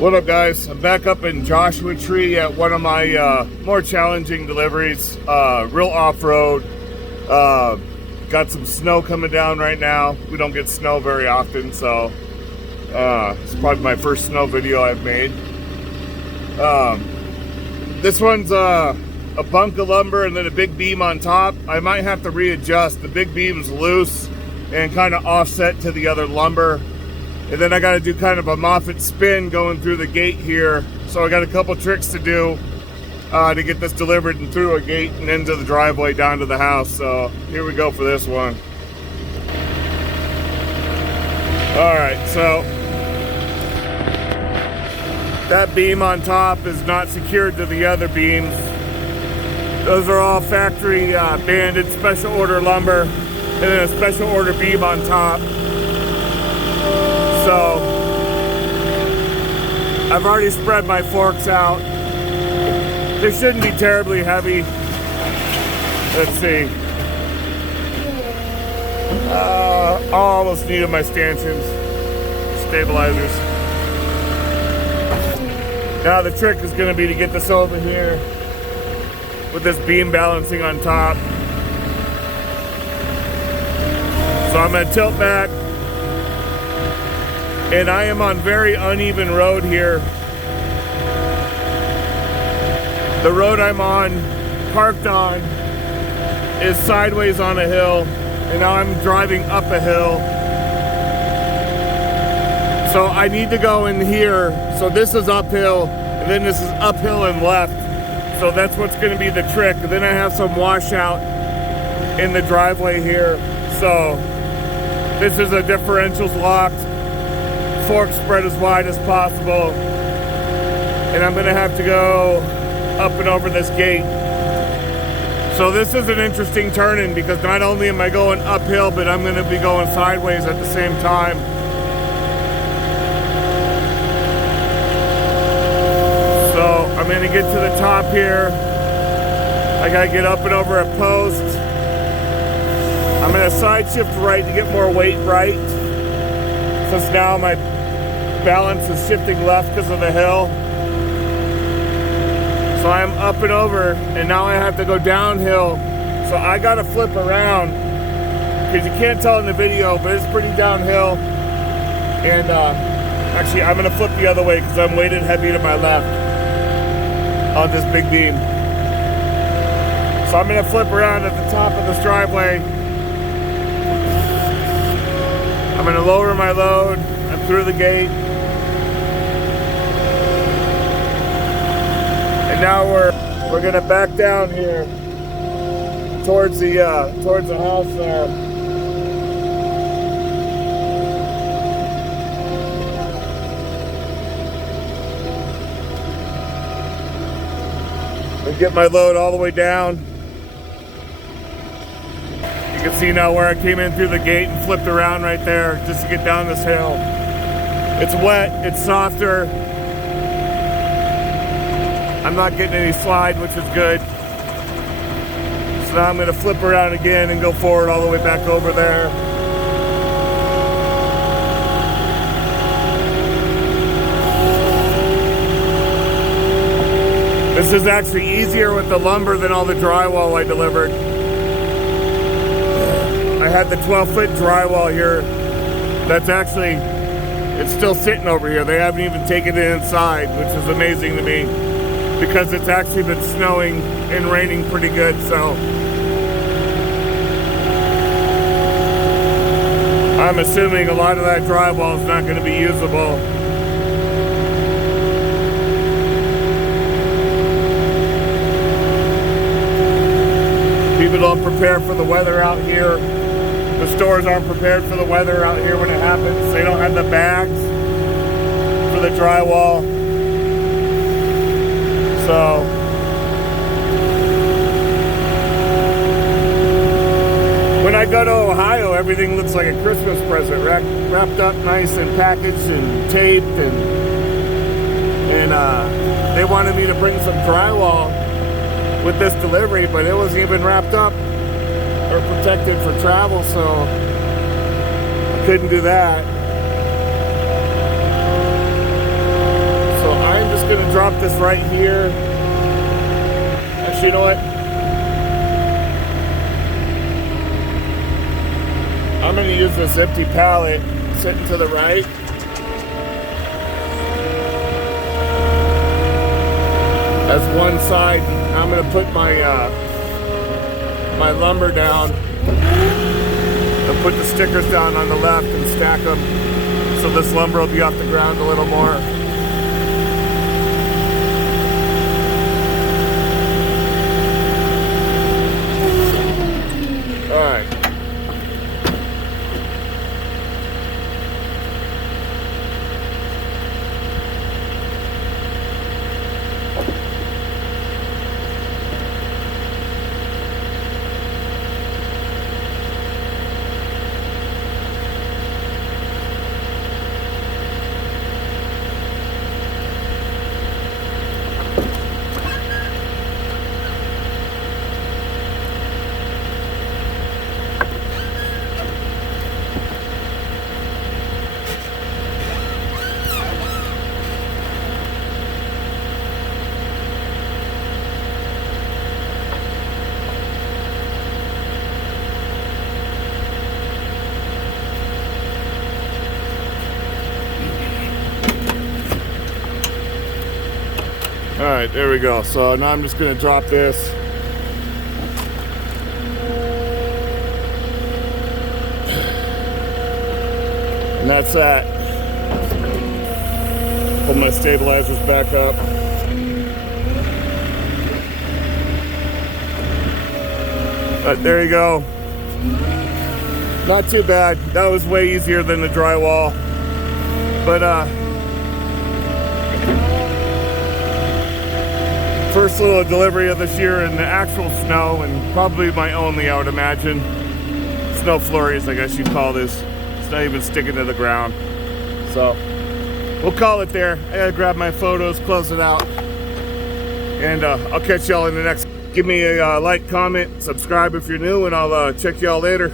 What up, guys? I'm back up in Joshua Tree at one of my more challenging deliveries. Real off-road. Got some snow coming down right now. We don't get snow very often, so it's probably my first snow video I've made. This one's a bunk of lumber and then a big beam on top. I might have to readjust. The big beam's loose and kind of offset to the other lumber. And then I got to do kind of a Moffett spin going through the gate here. So I got a couple tricks to do to get this delivered and through a gate and into the driveway down to the house. So here we go for this one. All right, so that beam on top is not secured to the other beams. Those are all factory banded special order lumber and then a special order beam on top. So I've already spread my forks out. They shouldn't be terribly heavy. Let's see. I almost needed my stanchions, stabilizers. Now the trick is going to be to get this over here with this beam balancing on top. So I'm going to tilt back. And I am on very uneven road here. The road I'm on, parked on, is sideways on a hill, and now I'm driving up a hill. So I need to go in here. So this is uphill, and then this is uphill and left. So that's what's going to be the trick. And then I have some washout in the driveway here. So this is a differentials locked. Fork spread as wide as possible, and I'm gonna have to go up and over this gate. So this is an interesting turning because not only am I going uphill, but I'm gonna be going sideways at the same time. So I'm gonna get to the top here. I gotta get up and over a post. I'm gonna side shift right to get more weight right, since now my balance is shifting left because of the hill. So I'm up and over, and now I have to go downhill. So I gotta flip around because you can't tell in the video, but it's pretty downhill. And actually I'm gonna flip the other way because I'm weighted heavy to my left on this big beam. So I'm gonna flip around at the top of this driveway. I'm gonna lower my load. I'm through the gate. And now we're gonna back down here towards the house there. And get my load all the way down. You can see now where I came in through the gate and flipped around right there just to get down this hill. It's wet, it's softer. I'm not getting any slide, which is good. So now I'm gonna flip around again and go forward all the way back over there. This is actually easier with the lumber than all the drywall I delivered. I had the 12-foot drywall here. That's actually, it's still sitting over here. They haven't even taken it inside, which is amazing to me because it's actually been snowing and raining pretty good, so. I'm assuming a lot of that drywall is not gonna be usable. People don't prepare for the weather out here. The stores aren't prepared for the weather out here when it happens. They don't have the bags for the drywall. So when I go to Ohio, everything looks like a Christmas present, wrapped up nice and packaged and taped, and they wanted me to bring some drywall with this delivery, but it wasn't even wrapped up or protected for travel, so I couldn't do that. gonna drop this right here. Actually, you know what? I'm gonna use this empty pallet sitting to the right. As one side. I'm gonna put my my lumber down. I'll put the stickers down on the left and stack them so this lumber will be off the ground a little more. All right. All right, there we go. So now I'm just gonna drop this. And that's that. Pull my stabilizers back up. But there you go. Not too bad. That was way easier than the drywall. But first little delivery of this year in the actual snow, and probably my only, I would imagine. Snow flurries, I guess you'd call this. It's not even sticking to the ground. So we'll call it there. I gotta grab my photos, close it out, and I'll catch y'all in the next. Give me a like, comment, subscribe if you're new, and I'll check y'all later.